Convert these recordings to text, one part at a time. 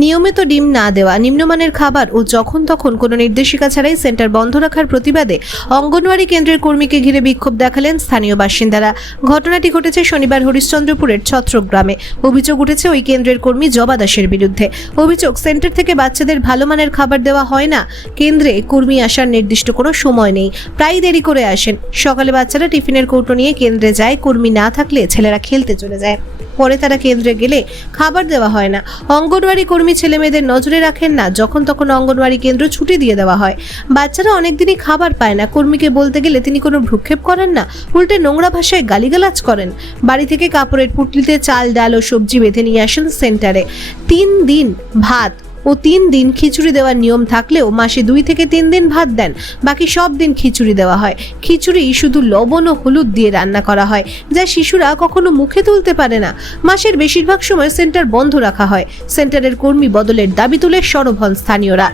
নিয়মিত ডিম না দেওয়া, নিম্নমানের খাবার ও যখন তখন কোনো নির্দেশিকা ছাড়াই সেন্টার বন্ধ রাখার প্রতিবাদে অঙ্গনওয়াড়ি কেন্দ্রের কর্মীকে ঘিরে বিক্ষোভ দেখালেন স্থানীয় বাসিন্দারা। ঘটনাটি ঘটেছে শনিবার হরিশ্চন্দ্রপুরের ছত্রগ্রামে। অভিযোগ উঠেছে ওই কেন্দ্রের কর্মী জবা দাসের বিরুদ্ধে। অভিযোগ, সেন্টার থেকে বাচ্চাদের ভালো মানের খাবার দেওয়া হয় না। কেন্দ্রে কর্মী আসার নির্দিষ্ট কোনো সময় নেই, প্রায় দেরি করে আসেন। সকালে বাচ্চারা টিফিনের কৌটো নিয়ে কেন্দ্রে যায়, কর্মী না থাকলে ছেলেরা খেলতে চলে যায়। পরে তারা কেন্দ্রে গেলে খাবার দেওয়া হয় না। অঙ্গনওয়াড়ি কর্মী ছেলে মেয়েদের নজরে রাখেন না, যখন তখন অঙ্গনওয়াড়ি কেন্দ্র ছুটি দিয়ে দেওয়া হয়। বাচ্চারা অনেকদিনই খাবার পায় না। কর্মীকে বলতে গেলে তিনি কোনো ভ্রুক্ষেপ করেন না, উল্টে নোংরা ভাষায় গালিগালাজ করেন। বাড়ি থেকে কাপড়ের পুটলিতে চাল, ডাল ও সবজি বেঁধে নিয়ে আসেন সেন্টারে। 3 দিন ভাত ও 3 দিন খিচুড়ি দেওয়ার নিয়ম থাকলেও মাসে 2 থেকে 3 দিন ভাত দেন, বাকি সব দিন খিচুড়ি দেওয়া হয়। খিচুড়ি শুধু লবণ ও হলুদ দিয়ে রান্না করা হয়, যা শিশুরা কখনো মুখে তুলতে পারে না। মাসের বেশিরভাগ সময় সেন্টার বন্ধ রাখা হয়। সেন্টারের কর্মী বদলের দাবি তুলে সরব হন স্থানীয়রা।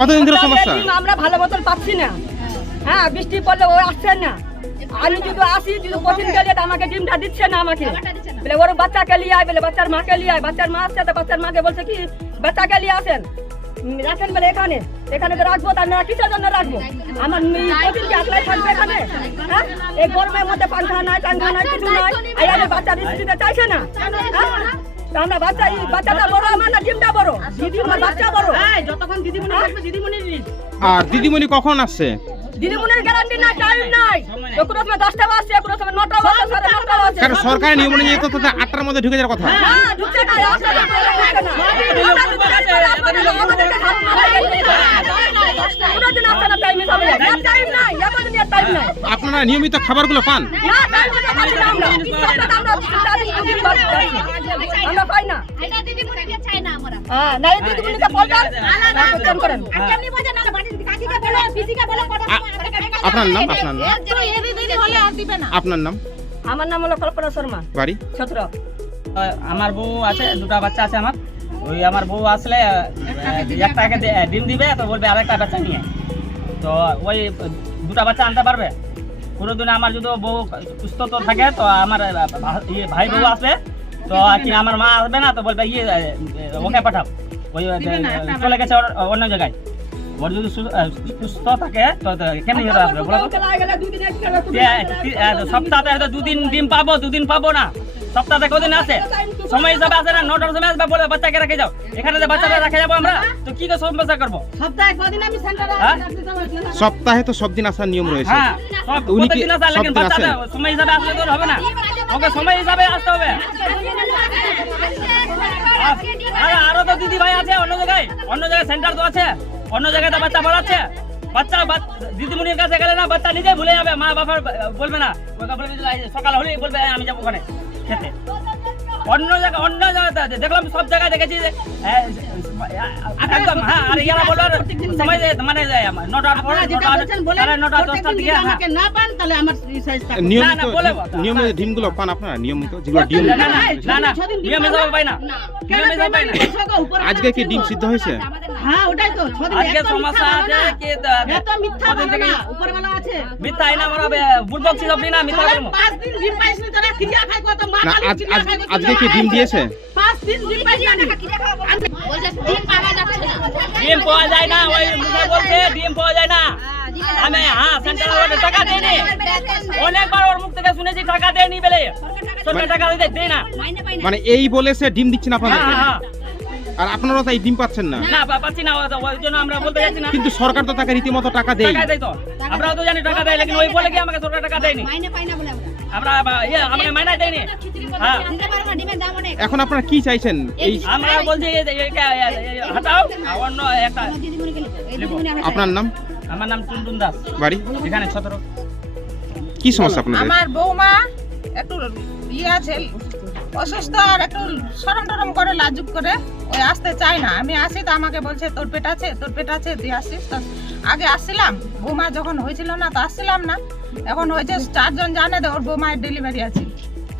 কতদিন ধরে সমস্যা? আমরা ভালো মতন পাচ্ছি না। হ্যাঁ, বৃষ্টি পড়লে ও আসছে না। আমি যদি আসি, যদি কোচিং গেলে আমাকে ডিমটা দিচ্ছে না। আমাকে বলে ওর বাচ্চাকে নিয়ে আয়, বলে বাচ্চার মাকে নিয়ে আয়। বাচ্চার মা আসছে তো বাচ্চার মাকে বলছে কি বাচ্চাকে নিয়ে আসেন, রাখেন বলে এখানে এখানে তো রাখবো। তার আমরা কিসের জন্য রাখবো? আমার কোচিং কি আসলে থাকবে এখানে? হ্যাঁ, এই গরমের মধ্যে পাংখা নাই, টাঙ্খা নাই, কিছু নাই। এই আমার বাচ্চা দিতে চাইছে না। আমরা বাচ্চাটা বড়, আমার না ডিমটা বড়। আমার বাচ্চা বড়। যতক্ষণ দিদিমণি আসবে দিদিমণি। আর দিদিমণি কখন আসছে? দিদিমণির গ্যারান্টি নাই, টাইম নাই। কোনো সময় 10টা বাজছে, কোনো সময় 9টা বাজছে, 9:30 বাজছে। কারণ সরকারি নিয়ম অনুযায়ী তো 8টার মধ্যে ঢুকে যাওয়ার কথা। হ্যাঁ, ঢুকছে না, ঢুকছে না। কোনদিন আসছে না টাইমে, যাবে না। টাইম নাই, এখন নিয়ে টাইম নাই। আপনারা নিয়মিত খাবারগুলো পান? না, টাইমে পাচ্ছি না আমরা। আমরা পাই না। এটা দিদিমণিকে চাই না আমরা। হ্যাঁ, না, এই দিদিমণিকে বলবেন, কোশ্চেন করেন। কেমনি বোঝে না, বাড়িতে কাকিকে বলে, পিসিকে বলে, আপনার নাম? আপনার নাম? এই দিদি হলে আর দিবে না। আপনার নাম? আমার নাম হলো কল্পনা শর্মা, বাড়ি? ছত্র। আমার বউ আছে, 2টা বাচ্চা আছে আমার। ওই আমার বউ আসলে একটাকে ডিম দিবে, তো বলবে আরেকটা বাচ্চা নিয়ে। তো ওই 2টা বাচ্চা আনতে পারবে। কোনোদিন আমার যদি বউ সুস্থ তো থাকে, তো আমার ভাই বউ আসবে, তো কি আমার মা আসবে না, তো বলবে ওকে পাঠাও, ওই চলে গেছে অন্য জায়গায়। ওর যদি সুস্থ থাকে তো কেন আসবে বলো? সপ্তাহে হয়তো 2 দিন ডিম পাবো, 2 দিন পাবো না। সপ্তাহে কদিন আছে? সময় হিসাবে আসে না। 9টার সময় আসবে, বলে বাচ্চাকে রেখে যাও। এখানে যে বাচ্চাটা রেখে যাবো আমরা, তো কি করে সমস্যা করবো? সপ্তাহে কদিন আমি সেন্টারে সপ্তাহে তো সব দিন আসার নিয়ম রয়েছে। হ্যাঁ, উনি কি প্রত্যেকদিন আসে, সব লেকিন দিন বাচ্চাটা আসেন? সময় হিসাবে আসলে তো হবে না। ওকে সময় হিসাবে আসতে হবে। আরো তো দিদি ভাই আছে অন্য জায়গায়, সেন্টার তো আছে, অন্য জায়গায় তো বাচ্চা পড়াচ্ছে। বাচ্চা দিদিমণির কাছে গেলে না, বাচ্চা নিজে ভুলে যাবে, মা বাবা বলবে না। সকাল হলেই বলবে আমি যাবো ওখানে খেতে। অন্য জায়গায় দেখলাম, সব জায়গায় দেখেছি একদম। হ্যাঁ, আর ইয়ারা বলার সময় মানে 9টার পর, 9:30, 10টার দিকে। আমাকে না পান তাহলে আমার সাইজ থাকে। নিয়মিত ডিমগুলো পান আপনারা? নিয়মিত যেগুলো ডিম? না, নিয়মিত পাই না। আজকে কি ডিম সিদ্ধ হয়েছে? হ্যাঁ, ওটাই তো। আজকে সমস্যা আছে কি? এত মিথ্যা বলো না, উপরওয়ালা আছে। মিথ্যা না, আমরা বুলবক্সি সব না, মিথ্যা বলবো। 5 দিন ডিম পাইছনি তোরা, খিয়া খাই কত মা না, কালী খিয়া খাই কত। আজকে কি ডিম দিয়েছে? 5 দিন ডিম পাইছনি। বলছে ডিম পাওয়া যাচ্ছে না। ডিম পাওয়া যায় না, ওই মুখে বলছে ডিম পাওয়া যায় না। আমি সেন্টারে টাকা দেয়নি, অনেকবার ওর মুখ থেকে শুনেছি টাকা দেয়নি বলে। সরকার টাকা দেয় না, মানে এই বলেছে ডিম দিচ্ছেন আপনাদের? হ্যাঁ। আর আপনারা তাই ডিম পাচ্ছেন না? না, পাচ্ছি না, ওই জন্য আমরা বলতে যাচ্ছি না। কিন্তু সরকার তো তাকে রীতিমতো টাকা দেয়। টাকা দেয় তো, আমরাও তো জানি টাকা দেয়, লেকিন ওই বলে কি আমাকে সরকার টাকা দেয়নি। মাইনে পাই না বলে আমরা আমাকে মাইনে দেয়নি। হ্যাঁ, দিতে পারো না, ডিমের দাম অনেক। এখন আপনারা কি চাইছেন? এই আমরা বলছি হটাও, অন্য একটা। দিদিমণিকে লিখো, এই দিদিমণি আমরা আপনার নাম? আমার নাম টুনটুন দাস, বাড়ি? এখানে 17। কি সমস্যা আপনাদের? আমার বৌমা একটু আছে, অসুস্থ, আর একটু সরম টরম করে, লাজুক করে, ওই আসতে চায় না। আমি আসি তো আমাকে বলছে তোর পেট আছে তুই আসিস। তো আগে আসছিলাম, বৌমা যখন হয়েছিল না তো আসছিলাম না। এখন হয়েছে 4 জন জানে ওর বৌমায়ের ডেলিভারি আছে,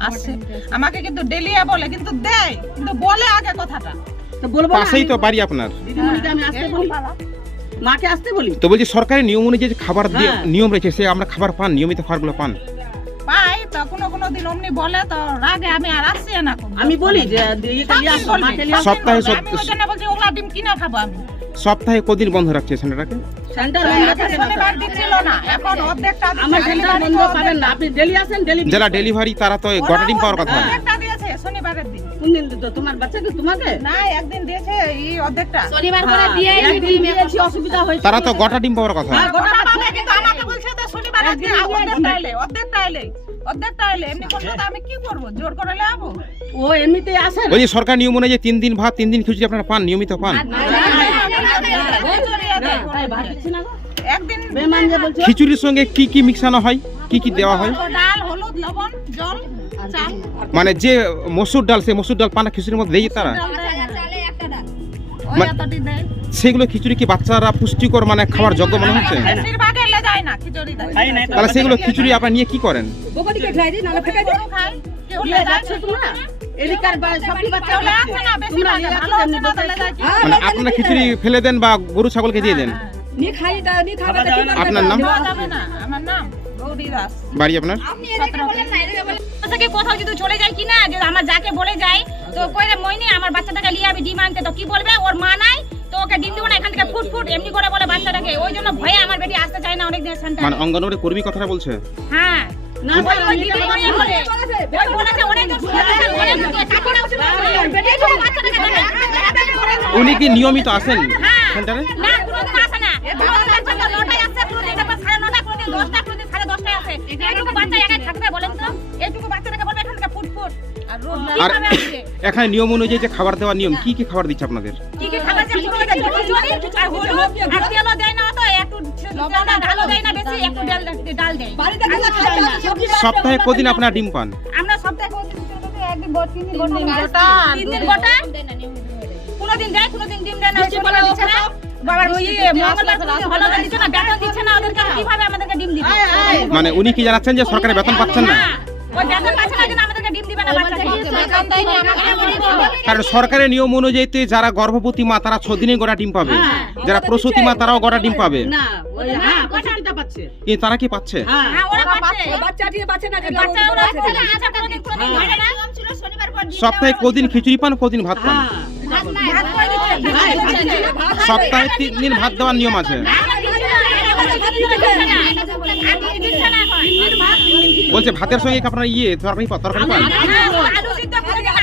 আসছে। আমাকে কিন্তু ডেলিয়া বলে, কিন্তু দেয়, কিন্তু বলে আগে কথাটা তো বলবো না, পাশেই তো বাড়ি আপনার। দিদিমণিকে আমি আসতে বলি, মাকে আসতে বলি। তো বলছি সরকারি নিয়ম অনুযায়ী যে খাবার হ্যাঁ। নিয়ম রয়েছে, সে আমরা খাবার পান, নিয়মিত খাবারগুলো পান? পাই তো কোনো দিন অমনি বলে তো রাগে আমি আর আসছি না। আমি বলি যে ইয়েটা নিয়ে আসো, মাকে নিয়ে আসো। সপ্তাহে আমি ওই জন্য বলছি ওগুলা ডিম কিনা খাবো আমি। সপ্তাহে কদিন বন্ধ রাখছে সেন্টারটাকে? সেন্টার বন্ধ থাকে না। শনিবার দিচ্ছিল না, এখন অর্ধেকটা দিচ্ছে। আমার সেন্টার বন্ধ পাবেন না, আপনি ডেলি আসেন, ডেলি যারা ডেলিভারি তারা তো গোটা ডিম পাওয়ার কথা। অর্ধেকটা দিয়েছে শনিবারের দিন। কোন দিন দিত তোমার বাচ্চাকে? তোমাকে না, একদিন দিয়েছে এই অর্ধেকটা। শনিবার করে দিয়ে একদিন দিয়েছি, অসুবিধা হয়েছে। তারা তো গোটা ডিম পাওয়ার কথা। হ্যাঁ, গোটা পাবে, কিন্তু আমাকে বলছে যে শনিবারের দিন অর্ধেকটা এলে এমনি করলে তো আমি কি করবো? জোর করে লাবো? ও এমনিতেই আসে না। বলছি সরকার নিয়ম অনুযায়ী 3 দিন ভাত 3 দিন খিচুড়ি আপনারা পান, নিয়মিত পান? ভাত দিচ্ছি না গো। একদিন বেমান যে বলছে খিচুড়ির সঙ্গে কি কি মিক্সানো হয়, কি কি দেওয়া হয়? ডাল, হলুদ, লবণ, জল, চাল। মানে যে মসুর ডাল, সেই মসুর ডাল পানা খিচুড়ির মধ্যে দেয় তারা? ওই এতটি দেয়। সেগুলো খিচুড়ি কি বাচ্চারা পুষ্টিকর মানে খাবার যোগ্য মনে হচ্ছে? বেশিরভাগ এলে যায় না, খিচুড়ি দেয়। খাই নাই তো। তাহলে সেগুলো খিচুড়ি আপনারা নিয়ে কি করেন? বকটিকে খাই দিই নালে ফেকাই দিই। গরু খায়, কেউ নিয়ে লে যাচ্ছ যাচ্ছে তোমরা? এদিকার সবটি বাচ্চা কেউ লে আসে না, তোমরা বেশিরভাগ নিয়ে ভালো যাচ্ছ, হচ্ছে না তো লে যায় কি? মানে আপনারা খিচুড়ি ফেলে দেন বা গরু ছাগলকে দিয়ে দেন? নি খাই তা নি খাবে খাবার যাবে না। আপনার নাম? দেওয়া যাবে না। আমার নাম গৌরী দাস। বাড়ি আপনার? থেকে কোথাও যদি চলে যায় কিনা, যে আমার যাকে বলে যায় তো কইরে মইনি আমার বাচ্চাটাকে নিয়ে আমি ডিম আনতে, তো কি বলবে ওর মা নাই তো ওকে ডিম দেবো না, এখান থেকে ফুট ফুট এমনি করে বলে বাচ্চাটাকে। ওই জন্য ভয়ে আমার বেটি আসতে চায় না অনেক দিন সেন্টারে। মানে অঙ্গনওয়াড়ি কর্মী কথাটা বলছে? হ্যাঁ না ওই ওই দিদিমণি বলে ওই বলেছে অনেকজন শুনেছে, অনেক কাকিরাও শুনেছে এই তো বাচ্চাটাকে দেখে। উনি কি নিয়মিত আসেন হ্যাঁ। সেন্টারে? না কোনোদিন আসে না, কোনোদিন বাচ্চাটা 9টায় আসছে, কোনোদিন তারপর 9:30, কোনোদিন 10টা, কোনোদিন 10:30টায় আসে। এইটুকু বাচ্চা একাই থাকবে বলেন তো? এইটুকু বাচ্চাটাকে বলবে এখান থেকে ফুট ফুট আর রোদ আর কিভাবে আসবে? এখানে নিয়ম অনুযায়ী যে খাবার দেওয়ার নিয়ম, কি কি খাবার দিচ্ছে আপনাদের? কি কি খাবার যে পুরো খিচুড়ি আর হলুদ আর তেলও দেয় না, তো একটু লবণ আর ডালও দেয় না বেশি, একটু ডাল দেয়। বাড়িতে গেলে খাই না সবজি। সপ্তাহে কদিন আপনারা ডিম পান? আমরা সপ্তাহে একদিন তিন দিন গোটা, 3 দিন গোটা কোনোদিন দেয়, কোনোদিন ডিম দেয় না। শনিবার দিচ্ছে না, বাবার ওই মঙ্গলবার কোনোদিন হলো দিচ্ছে না, বেতন দিচ্ছে না ওদেরকে, কিভাবে আমাদেরকে ডিম দিবে? মানে উনি কি জানাচ্ছেন যে সরকারি বেতন পাচ্ছেন না? ওই বেতন পাচ্ছে না, জন্য আমাদেরকে ডিম দিবে না বাচ্চাকে। কারণ সরকারের নিয়ম অনুযায়ী তো যারা গর্ভবতী মা তারা 6 দিনে গোটা ডিম পাবে, যারা প্রসূতি মা তারাও গোটা ডিম পাবে, না ওই হ্যাঁ কয়টা পাচ্ছে? কিন্তু তারা কি পাচ্ছে? হ্যাঁ হ্যাঁ ওরা পাচ্ছে, বাচ্চা দিয়ে পাচ্ছে না যে বাচ্চা ওরা পাচ্ছে না, আচ্ছা কোনোদিন ধরে না। সপ্তাহে কদিন খিচুড়ি পান, কদিন ভাত পান? হ্যাঁ ভাত করে দিচ্ছে, সপ্তাহে 3 দিন ভাত দেওয়ার নিয়ম আছে। বলছে ভাতের সঙ্গে কি আপনারা তরকারি তরকারি পান? আলু সিদ্ধ করে দিন,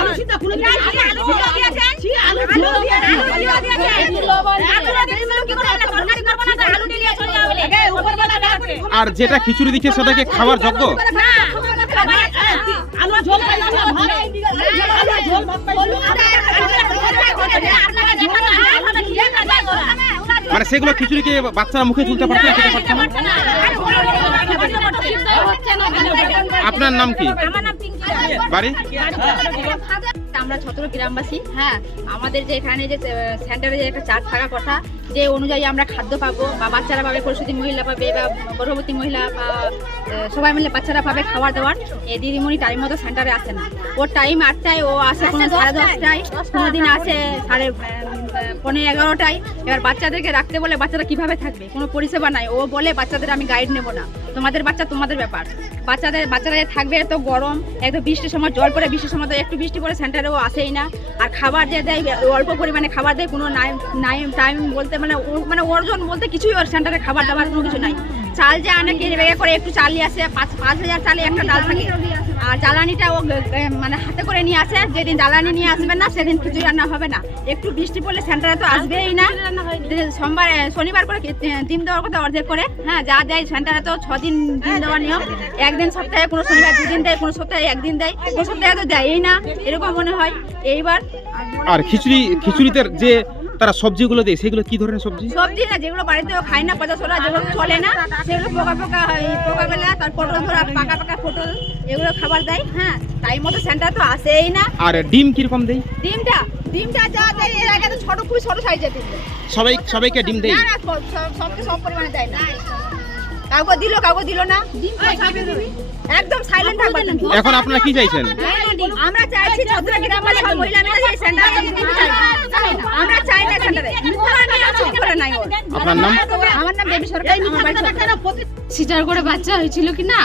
আলু সিদ্ধ করে দিন। আলু দিয়েছেন, ছি, আলু আলু দিয়েছেন, আলু দিয়েছেন, কি করে আমরা তরকারি করব না, তো আলু দিয়ে চলে যাবে উপরবেলা আছে। আর যেটা খিচুড়ি দিচ্ছে সেটাকে খাবার যোগ্য? না খাবার আছে। আলু ঝোল খাইছে ভাত। আলু ঝোল ভাত পাইছে। মানে সেগুলো খিচুড়িকে বাচ্চারা মুখে তুলতে পারছে না, খেতে পারছে না? আপনার নাম কি? আমার নাম পিঙ্কি। বাড়ি? আমরা ছত্র গ্রামবাসী। হ্যাঁ, আমাদের যে এখানে যে সেন্টারে যে একটা চার্ট থাকা কথা, যে অনুযায়ী আমরা খাদ্য পাবো বা বাচ্চারা পাবে, প্রসূতি মহিলা পাবে বা গর্ভবতী মহিলা বা সবাই মিলে বাচ্চারা পাবে খাবার দাবার, এই দিদিমণি টাইম মতো সেন্টারে আসে না। ওর টাইম 8টায়, ও আসে কোনো 10:30টায়, কোনোদিন আসে 11:30টায়। এবার বাচ্চাদেরকে রাখতে বলে বাচ্চারা কিভাবে থাকবে? কোনো পরিষেবা নাই। ও বলে বাচ্চাদের আমি গাইড নেব না, তোমাদের বাচ্চা তোমাদের ব্যাপার। বাচ্চারা থাকবে তো গরম, একটু বৃষ্টির সময় জল পড়ে, বৃষ্টির সময় তো একটু বৃষ্টি পড়ে সেন্টারেও আসেই না। আর খাবার যে দেয় অল্প পরিমাণে খাবার দেয়, কোনো টাইম বলতে মানে ওজন বলতে কিছুই ওর সেন্টারে খাবার দাবার কোনো কিছু নাই। চাল যে আনে কেজি ব্যাগে করে, একটু চাল নিয়ে আসে, 5,000 চালে একটা ডাল থাকে। আর জ্বালানিটা ও মানে হাতে করে নিয়ে আসে, যেদিন জ্বালানি নিয়ে আসবেন না সেদিন খিচুড়ি রান্না হবে না। একটু বৃষ্টি পড়লে সেন্টারে তো আসবেই না। শনিবার করে ডিম দেওয়ার কথা অর্ধেক করে। হ্যাঁ, যা দেয় সেন্টারে তো 6 দিন ডিম দেওয়ার নিয়ম। একদিন সপ্তাহে, কোনো শনিবার 2 দিন দেয়, কোনো সপ্তাহে 1 দিন দেয়, কোনো সপ্তাহে তো দেয়ই না, এরকম মনে হয়। এইবার আর খিচুড়িতে যে তারা সবজিগুলো দেয় সেগুলো কি ধরনের সবজি? সবজি না, যেগুলো বাড়িতেও খায় না, পচাশোরা যেগুলো চলে না, সেগুলো পোকা বেলা, তার পটল ধরা, পাকা পটল, এগুলো খাবার দেয়। হ্যাঁ, টাইম মতো সেন্টার তো আসেই না। আর ডিম কিরকম দেয়? ডিমটা যা দেয়, এর আগে তো খুবই ছোট সাইজের ডিম দেয়। সবাইকে ডিম দেয়? না, সবকে সব পরিমাণে দেয় না। কাউকে দিল না একদম সাইলেন্ট থাকবে। এখন আপনারা কি চাইছেন? আমরা চাইছি চৌধুরী গ্রামের সব মহিলা মিলে এই সেন্টার আমরা চাই না সেন্টারে নাই। আপনার নাম? আমার নাম দেবী সরকার। আমার বাড়ি সিজার করে বাচ্চা হয়েছিল কি না,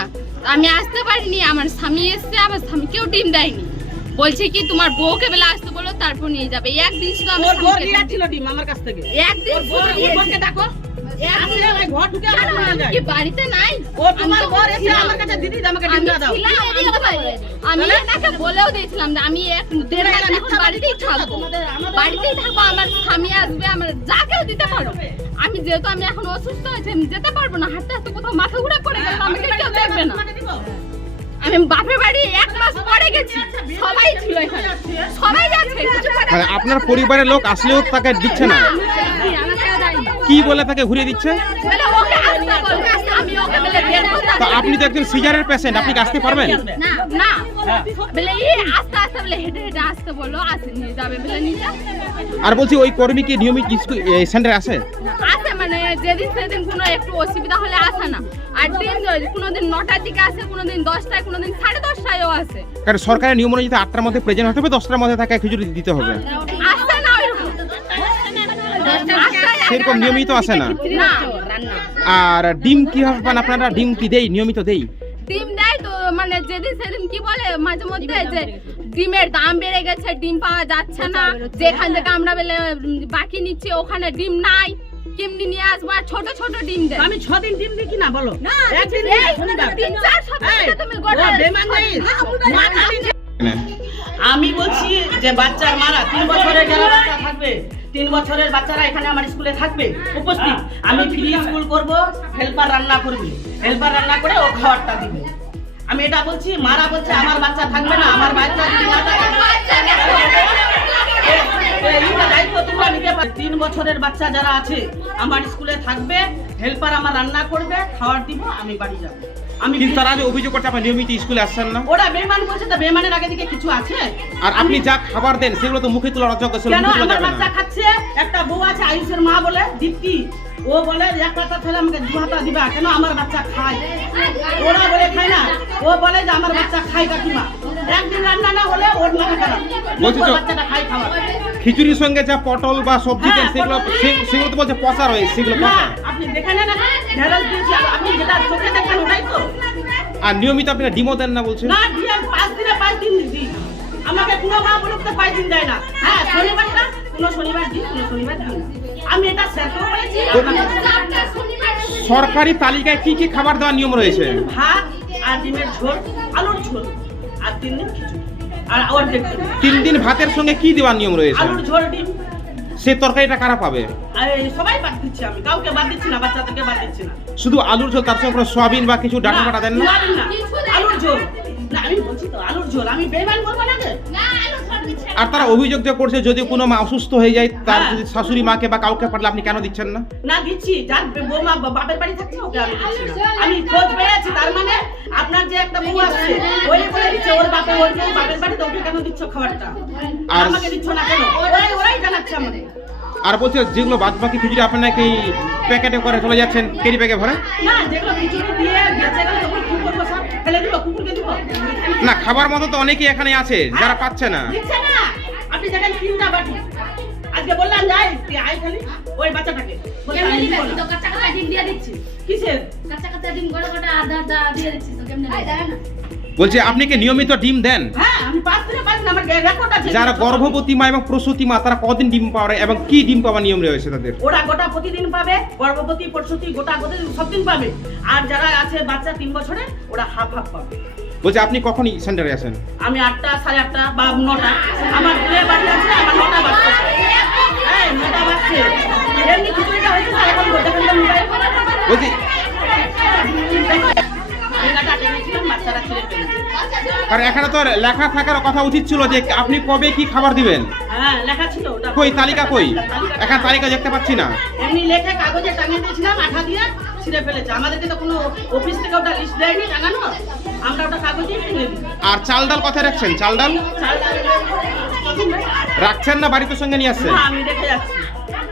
আমি আসতে পারিনি, আমার স্বামী এসছে, আমার স্বামীকেও ডিম দেয়নি, বলছে কি তোমার বউকে বেলা আসতে বলো তারপর নিয়ে যাবে। একদিন শুধু আমার স্বামীকে ছিল ডিম আমার কাছ থেকে। একদিন শুধু বরকে ডাকো। আসলে ওই ঘর ঢুকে আমার মারা যায়। কি বাড়িতে নাই, ও তোমার বর এসে আমার কাছে দিদি আমাকে ডিম দাও। আমি তাকে বলেও দিয়েছিলাম যে আমি এক দেড় মাস এখন বাড়িতেই থাকবো, আমার স্বামী আসবে, আমার যাকেও দিতে পারো। আমি যেহেতু আমি এখন অসুস্থ হয়েছি, আমি যেতে পারবো না, হাঁটতে হাঁটতে কোথাও মাথা ঘুরে পড়ে গেলে আমাকে কেউ দেখবে না। আমি বাপের বাড়ি 1 মাস পরে গেছি, সবাই ছিল এখানে, সবাই যাচ্ছে। মানে আপনার পরিবারের লোক আসলেও তাকে দিচ্ছে না, কি বলে তাকে ঘুরিয়ে দিচ্ছে? বলে ওকে আসতে বলবে, আমি ওকে বলে বের করতে। তো আপনি তো একজন সিজারের পেশেন্ট, আপনি কি আসতে পারবেন? না না বলে আস্তে আস্তে বলে হেঁটে হেঁটে আসতে বলো, আসে নিয়ে যাবে বলে নিয়ে আর বলছি ওই কর্মী কি নিয়মিত সেন্টারে আসে? আসে, মানে যেদিন সেদিন কোনো একটু অসুবিধা হলে আসে না। আর দিন কোনোদিন 9টার দিকে আসে, কোনোদিন 10টায়, কোনোদিন 10:30টায়ও আসে। কারণ সরকারের নিয়ম অনুযায়ী 8টার মধ্যে প্রেজেন্ট হতে হবে, 10টার মধ্যে তাকে খিচুড়ি দিতে হবে। আসে না ওইরকম, সেরকম নিয়মিত আসে না। না। আর ডিম কিভাবে পান আপনারা? ডিম কি দেই? নিয়মিত দেই? ডিম দেয় তো, মানে যেদিন সেদিন কি বলে মাঝে মধ্যে যে ডিমের দাম বেড়ে গেছে, ডিম পাওয়া যাচ্ছে না, যেখান থেকে আমরা বলে বাকি নিচ্ছি ওখানে ডিম নাই, কেমনি নিয়ে আসবো? আর ছোট ছোট ডিম দেয়। আমি 6 দিন ডিম দিই কি না বলো? একদিন এই শনিবার। 3-4 সপ্তাহ থেকে তুমি গোটা বেমান নেই। আমি বলছি যে বাচ্চার মারা 3 বছরের যারা বাচ্চা থাকবে, 3 বছরের বাচ্চারা এখানে আমার স্কুলে থাকবে উপস্থিত। আমি ফ্রি স্কুল করব, হেল্পার রান্না করবে, হেল্পার রান্না করে ও খাবারটা দিবে। আমি এটা বলছি, মারা বলছে আমার বাচ্চা থাকবে না, আমার বাচ্চা যদি না থাকে এইটা দায়িত্ব তোমরা নিতে পারো। 3 বছরের বাচ্চা যারা আছে আমার স্কুলে থাকবে, হেল্পার আমার রান্না করবে, খাবার দিব, আমি বাড়ি যাব। আমি কিন্তু তারা যে অভিযোগ করছে আপনি নিয়মিত স্কুলে আসছেন না, ওরা বেমান বলছে, তো বেমানের আগে দিকে কিছু আছে? আর আপনি যা খাবার দেন সেগুলো তো মুখে তোলার অযোগ্য, সেগুলো কেন মুখে তোলা আমার যাবে বাচ্চা না। খাচ্ছে? একটা বউ আছে আয়ুষের মা বলে দীপ্তি, ও বলে এক পাতা ছেলে আমাকে 2 হাতা দিবা, কেন আমার বাচ্চা খায়? ওরা বলে খায় না, ও বলে যে আমার বাচ্চা খায় কাকিমা। একদিন রান্না না হলে ওর মাথা খারাপ, বলছি তো, বাচ্চাটা খায় খাবার। খিচুড়ির সঙ্গে যা পটল বা সবজি দেন সেগুলো সেগুলো তো বলছে পচা রয়েছে, সেগুলো না, পচা। আপনি দেখেন না, ঢেঁড়স দিয়েছি, আপনি যেটা চোখে দেখেন ওটাই তো। আর নিয়মিত আপনারা ডিমও দেন না বলছে? না, দিয়ে 5 দিনে 5 দিন দিই। আমাকে কোনো মা বলুক তো 5 দিন দেয় না। হ্যাঁ, শনিবারটা কোনো শনিবার দিন, কোনো শনিবার দিন। আমি এটা স্যারকেও বলেছি। সরকারি তালিকায় কি কি খাবার দেওয়ার নিয়ম রয়েছে? ভাত আর ডিমের ঝোল, আলুর ঝোল, আর 3 দিন খিচুড়ি, আর অর্ধেক ডিম। 3 দিন ভাতের সঙ্গে কি দেওয়ার নিয়ম রয়েছে? আলুর ঝোল, ডিম। সে তরকারিটা কারা পাবে? আর এই সবাই বাদ দিচ্ছি, আমি কাউকে বাদ দিচ্ছি না, বাচ্চাদেরকে বাদ দিচ্ছি না। শুধু আলুর ঝোল, তার সঙ্গে কোনো সয়াবিন বা কিছু ডাটা ফাটা দেন না? সোয়াবিন না, আলুর ঝোল। না, আমি বলছি তো আলুর ঝোল, আমি বেমান বলবো না যে। আর তারা অভিযোগ যে করছে যদি কোনো মা অসুস্থ হয়ে যায়, তার যদি শাশুড়ি মাকে বা কাউকে পারলে আপনি কেন দিচ্ছেন না? না, দিচ্ছি, যার বৌমা বাপের বাড়ি থাকছে ওকে আমি দিচ্ছি না। আমি খোঁজ পেয়েছি, তার মানে আপনার যে একটা বউ আসছে ওই বলে দিচ্ছে ওর বাপের বাড়ি, তো ওকে কেন দিচ্ছ খাবারটা? আর আমাকে দিচ্ছ না কেন? ওরাই জানাচ্ছে আমাদের। আর বলছে যেগুলো বাদ বাকি খিচুড়ি আপনার নাকি প্যাকেটে করে চলে যাচ্ছেন, কেরি ব্যাগে ভরে? না, যেগুলো খিচুড়ি দিয়ে বেঁচে গেল তখন কি করবো? সব ফেলে দিব, কুকুরকে দিব? না, খাবার মতো তো অনেকেই এখানে আছে যারা পাচ্ছে না। দিচ্ছে না। আপনি দেখেন 3টা বাটি, আজকে বললাম যাই আই খালি ওই বাচ্চাটাকে বললাম, আমি দিব না। কাঁচা কাঁচা ডিম দিয়ে দিচ্ছি, কিসের কাঁচা কাঁচা ডিম গোটা গোটা আধা আধা দিয়ে দিচ্ছি, তো কেমনে দেয় না? বলছে আপনি কি নিয়মিত ডিম দেন? হ্যাঁ, আমি 5 দিনে 5 দিন, আমার রেকর্ড আছে। যারা গর্ভবতী মা এবং প্রসূতি মা তারা কদিন ডিম পাওয়ার এবং কি ডিম পাওয়ার নিয়ম রয়েছে তাদের? ওরা গোটা প্রতিদিন পাবে, গর্ভবতী প্রসূতি গোটা সব দিন পাবে। আর যারা আছে বাচ্চা 3 বছরের ওরা হাফ হাফ পাবে। বলছে আপনি কখন সেন্টারে আসেন? আমি 8টা, 8:30 বা 9টা। আমার দুয়ে বাড়ি আছে, আমার 9টা বাজছে। হ্যাঁ, 9টা বাজছে। এমনি খিচুড়িটা হয়েছে না, এখন দেখেন তো মোবাইল। বলছি লেখাটা টেনেছিলাম, বাচ্চারা ছেড়ে ফেলেছে। কারণ এখানে তো লেখা থাকার কথা উচিত ছিল যে আপনি কবে কি খাবার দিবেন। হ্যাঁ, লেখা ছিল ওটা। কই তালিকা কই? এখানে তালিকা দেখতে পাচ্ছি না। এমনি লেখা কাগজে টাঙিয়ে দিয়েছিলাম, আঠা দিয়ে ছিঁড়ে ফেলেছে। আমাদেরকে তো কোনো অফিস থেকে ওটা লিস্ট দেয়নি টাঙানো, আমরা ওটা কাগজেই টেনে দিই। আর চাল ডাল কোথায় রাখছেন? চাল ডাল রাখছেন না বাড়িতে সঙ্গে নিয়ে আসছেন? না, আমি রেখে যাচ্ছি।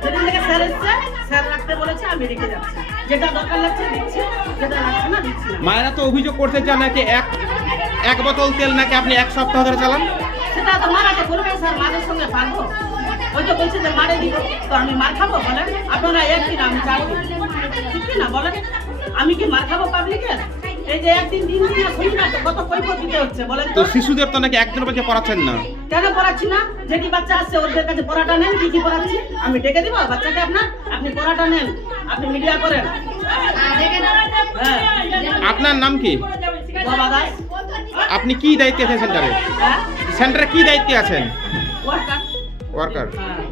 যেদিন থেকে স্যার এসছে, স্যার রাখতে বলেছে, আমি রেখে যাচ্ছি। যেটা দরকার লাগছে দিচ্ছি, যেটা লাগছে না দিচ্ছি না। মায়েরা তো অভিযোগ করতে চান নাকি এক বোতল তেল নাকি আপনি 1 সপ্তাহ ধরে চালান। সেটা তো মারাতে বলবে স্যার, মাদের সঙ্গে পারবো। ওই তো বলছে যে মারে দিব, তো আমি মার খাবো বলেন? আপনারা একদিন, আমি 4 দিন, ঠিক কি না বলেন? আমি কি মার খাবো পাবলিকের? এই যে একদিন দিন দিন শুনি না তো কত কৈফত দিতে হচ্ছে বলেন তো তো? শিশুদের তো নাকি একদিন বাচ্চা পড়াচ্ছেন না। কেন পড়াচ্ছি না? যেটি বাচ্চা আসছে ওদের কাছে পড়াটা নেন, কি কি পড়াচ্ছি আমি ডেকে দিব বাচ্চাকে আপনার, আপনি পড়াটা নেন, আপনি মিডিয়া করেন। হ্যাঁ, আপনার নাম কি? বাবা দাস। আপনি কি দায়িত্বে আছেন সেন্টারে? হ্যাঁ, সেন্টারে কি দায়িত্বে আছেন? ওয়ার্কার। ওয়ার্কার। হ্যাঁ।